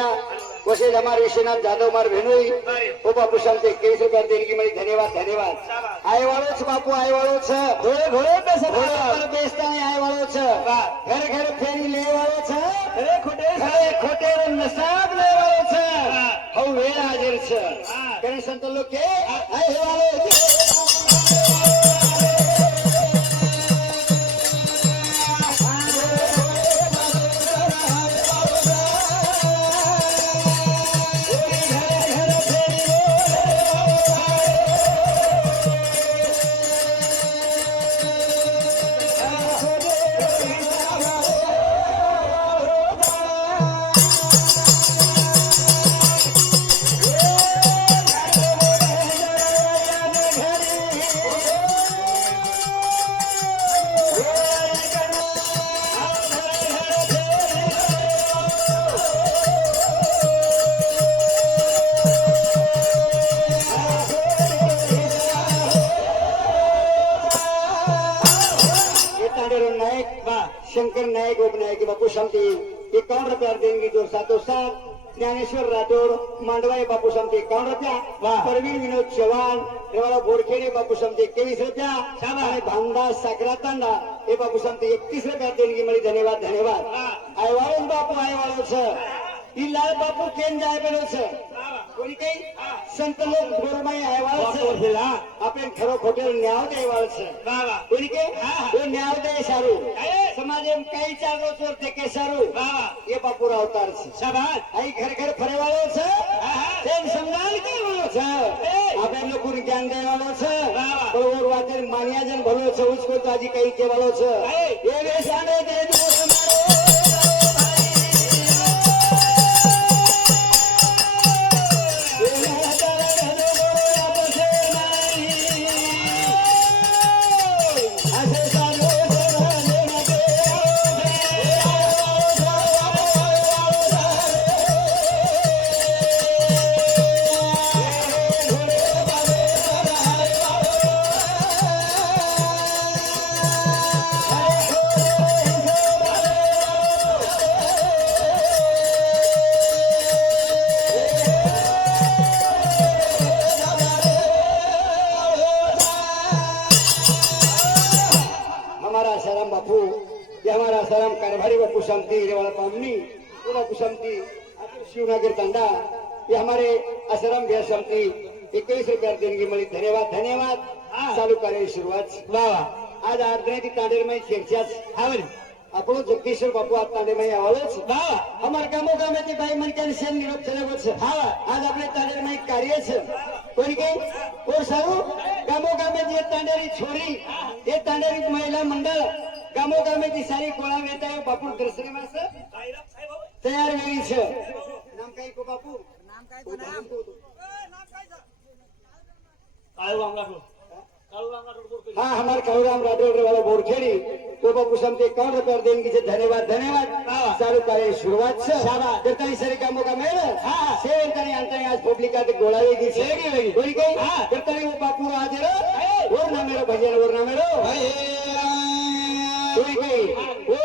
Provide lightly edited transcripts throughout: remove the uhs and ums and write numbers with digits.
रुपया वसे हमारे विश्वनाथ जाधव मार भेनोई ओ बापू शांति 21 रुपया देणगी मळी धन्यवाद धन्यवाद आय वाळो छ बापू आय वाळो छ घोड़े घोड़े पे पर बेचता है आय वाळो छ घर घर फेरी ले वाळो छ अरे खोटे नसाब ले वाळो छ हौ वेळ हाजर छ करे संत लोग के आय वाळो शंकर नायक उपनायक बापू शांति 51 रुपया देंगे जो सातों सात ज्ञानेश्वर राठौर मांडवाई बापू शांति 51 रुपया परवीन विनोद चौहान रेवाड़ा बोरखेड़े बापू शांति 21 रुपया भांडा साकरा तांडा ये बापू शांति 31 रुपया देंगे मरी धन्यवाद धन्यवाद आयवाळो बापू आयवाळो छ ई लाल बापू केन जाय बेलो छ कोणी काही संत लोक गोरमाई आयवाळो छ आपण खरो खोटे न्याव देवाळ छ कोणी काही वो न्याव दे सारू समाजे में कई चारो चोर देखे सारू ये बापूर अवतार छ शाबाश आई घर घर फरे वालो छ तेन संभाल के वालो छ आपे लोग ज्ञान दे वालो छ और वाते मानिया जन भलो छ उसको तो आज कई के वालो छ ये वेसाने दे दो बापू शांति रेवाड़ा पामनी बापू शांति शिवनगर तांडा ये हमारे आसाराम भैया शांति 21 रुपया देंगे मळी धन्यवाद धन्यवाद चालू करे शुरुआत वाह आज आर्द्रती तांडेर में चर्चाच हावर આપણો જગદીશ્વર બાપુ આ તાંડેમાં આવેલો છે અમાર ગામો ગામેથી ભાઈ મન કે સેન નિરોપ ચલાવ્યો છે હા આજ આપણે તાંડેમાં એક કાર્ય છે કોઈ કે ઓર સારું ગામો ગામે જે તાંડેરી છોરી એ તાંડેરી મહિલા મંડળ ગામો ગામેથી સારી કોળા વેતાયો બાપુ દર્શનમાં છે તૈયાર વેરી છે નામ કઈ કો બાપુ નામ કઈ તો નામ કાળુ રામરાઠોડ हाँ हमारे कालूराम राठौर वाला बोरखेड़ी तो बापू शांति 51 रुपया देंगे से धन्यवाद धन्यवाद चालू करे शुरुआत से करतानी सारे कामों का मेल शेर करतानी अंतरी आज पब्लिक का गोळावेगी छेगी कोई कहीं करतानी वो बापू हाजिर और ना मेरो भजन और ना मेरो कोई कहीं वो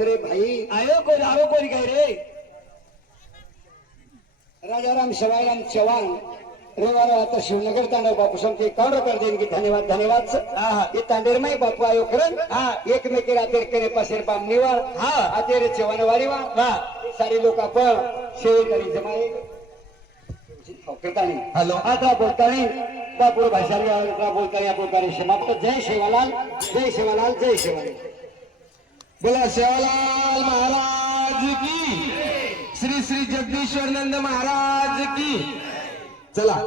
रे भाई आयो कोई कह रे राजाराम शवाईराम चौहान रेवारा आता शिवनगर तांडव बापू समते 51 रुपये देणगी धन्यवाद धन्यवाद ये तांडेरमाई बापू आयो खरं एकमेकी रात्री करे पासेर पाम निवाळ आतेरे चवनवारी वा सारी लोक आपण सेवेकरी जमाई करतानी हॅलो आता बोलतानी बापूर भाषारी आता बोलतानी आपण कार्य समाप्त जय सेवालाल जय सेवालाल जय सेवालाल बोला सेवालाल महाराज की श्री श्री जगदीश्वर नंद महाराज की चला